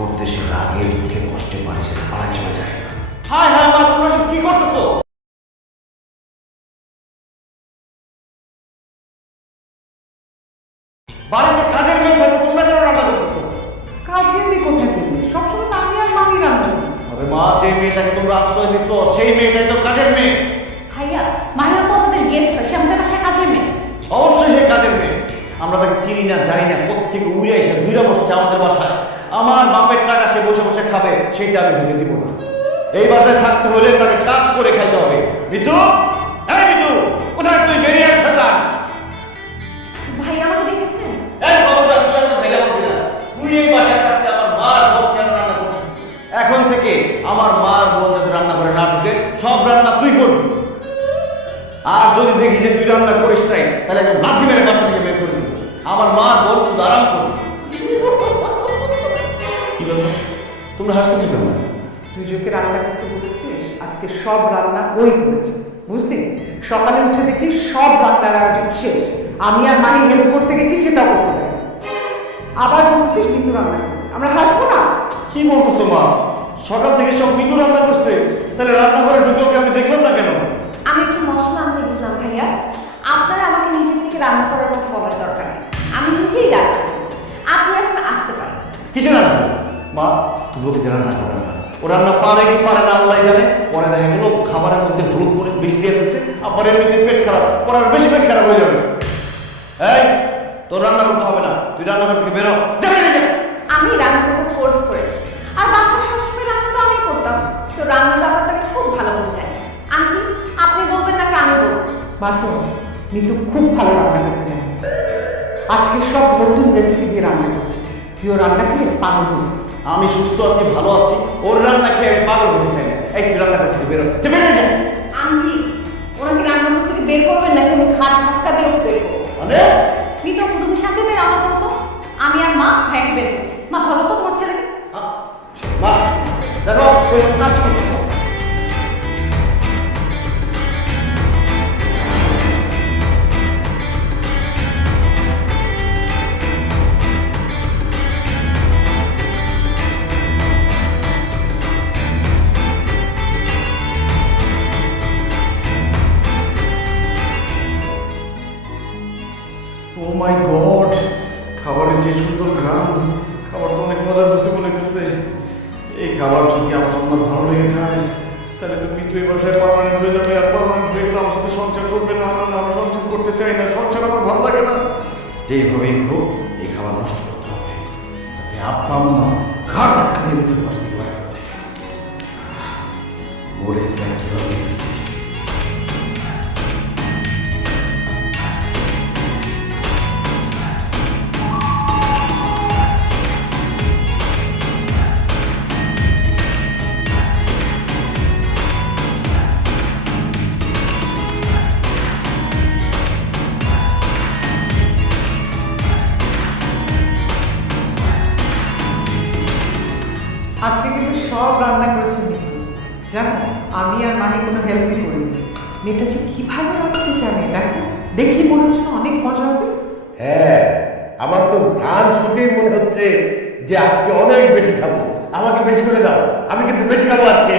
করতে সে রাগে দুঃখে কষ্টে বাড়ি সে পালায় চলে যায়। হায় হায় মা, তোমরা সব কি করতেছো? বাড়িতে কাজের মেয়ে থাকবে, তোমরা কেন রান্না করতেছো? কাজের মেয়ে কোথায় পেলে? সবসময় তো আমি আর মাই রান্না করি। আরে মা, যে মেয়েটাকে তোমরা আশ্রয় দিছো সেই মেয়েটাই তো কাজের মেয়ে। ভাইয়া, মাহিয়া তো আমাদের গেস্ট হয়, সে আমাদের বাসায় কাজের মেয়ে। অবশ্যই সে কাজের মেয়ে। আমরা তাকে চিনি না জানি না, কোত্থেকে উড়ে এসে ধুইরা বসছে আমাদের বাসায়। আমার বাপের টাকা সে বসে বসে খাবে, সেইটা আমি হইতে দিব না। এই বাসায় থাকতে হলে তাকে কাজ করে খাইতে হবে। মিতু, এই মিতু, কোথায় তুই? বেরিয়ে আস শয়তান। ভাই আমাকে ডেকেছেন? এই খবরদার, তুই আমাকে ভেঙে পড়বি না। তুই এই বাসায় থাকতে আমার মার বোন কেন রান্না করছিস? এখন থেকে আমার মার বোন যাতে রান্না করে না ঢুকে, সব রান্না তুই করবি। আর যদি দেখি যে তুই রান্না করিস নাই, তাহলে একদম লাঠি মেরে বাসা থেকে বের করে দিবি। আমার মার বোন শুধু আরাম করবি। কি বলবো? তোমরা হাসতেছো কেন? তুই যোকে রান্না করতে বলেছিস, আজকে সব রান্না ওই করেছে, বুঝলি? সকালে উঠে দেখি সব রান্নার আয়োজন শেষ। আমি আর মাহি হেল্প করতে গেছি, সেটাও করতে পারি। আবার বলছিস মিতু রান্না করবে, আমরা হাসবো না? কি বলতেছো মা? সকাল থেকে সব মিতু রান্না করছে, তাহলে রান্নাঘরে ঢুকে ওকে আমি দেখলাম না কেন? আমি একটু মশলা আনতে গেছিলাম ভাইয়া। আপনারা আমাকে নিজে থেকে রান্না করার কথা বলার দরকার নেই, আমি নিজেই রান্না করব। আপনি এখন আসতে পারেন। কিছু না মা, তুমি ওকে রান্না করে না। ও রান্না পারে কি পারে না আল্লাহ জানে। পরে দেখা গেল খাবারের মধ্যে ভুল করে বেশি দিয়ে ফেলছে, আবার এমনিতে পেট খারাপ, পরে আর বেশি পেট খারাপ হয়ে যাবে। এই, তোর রান্না করতে হবে না, তুই রান্নাঘর থেকে বেরো। আমি রান্নার উপর কোর্স করেছি, আর বাসার সবসময় রান্না তো আমিই করতাম। সো রান্নার ব্যাপারটা আমি খুব ভালো করে জানি। আন্টি, আপনি বলবেন নাকি আমি বলবো? মাসুম, মিতু খুব ভালো রান্না করতে জানে। আজকে সব নতুন রেসিপি দিয়ে রান্না করছে। তুইও রান্না খেয়ে পাগল হয়ে যাবে। আমি সুস্থ আছি, ভালো আছি, ওর রান্না খেয়ে আমি পাগল হতে চাই না। এই তুই রান্নাঘর থেকে বেরো, বেরিয়ে যা। আন্টি, ওনাকে রান্নাঘর থেকে বের করবেন নাকি আমি ঘাট ধাক্কা দিয়ে ওকে বের করবো? মানে মিতু, তুমি শান্তিতে রান্না করো তো। আমি আর মা ভাইকে বের করছি। মা ধরো তো তোমার ছেলেকে। মা দেখো কাজ করছে। ও মাই গড, খাবারের যে সুন্দর ঘ্রাণ, খাবার তো অনেক মজা হয়েছে মনে হচ্ছে। এই খাবার যদি আপনার ভালো লেগে যায়, তাহলে তো কিন্তু এই বাসায় পার্মানেন্ট হয়ে যাবে। আর পার্মানেন্ট হয়ে গেলে আমার সাথে সংসার করবে না। না, আমি সংসার করতে চাই না, সংসার আমার ভালো লাগে না। যেইভাবেই হোক এই খাবার নষ্ট করতে হবে, যাতে আপা আম্মা ঘাড় ধাক্কা দিয়ে ভিতরে বাস থেকে বার করে দেয়। মরিস না কিভাবে দিচ্ছি। আজকে কিন্তু সব রান্না করেছে মিতু, জানো? আমি আর মাহি কোনো হেল্পই করিনি। মেয়েটা যে কি ভালো রাখতে জানে, দেখো, দেখি মনে হচ্ছে না অনেক মজা হবে। হ্যাঁ, আমার তো ঘ্রাণ শুকেই মনে হচ্ছে যে আজকে অনেক বেশি খাবো। আমাকে বেশি করে দাও, আমি কিন্তু বেশি খাবো আজকে।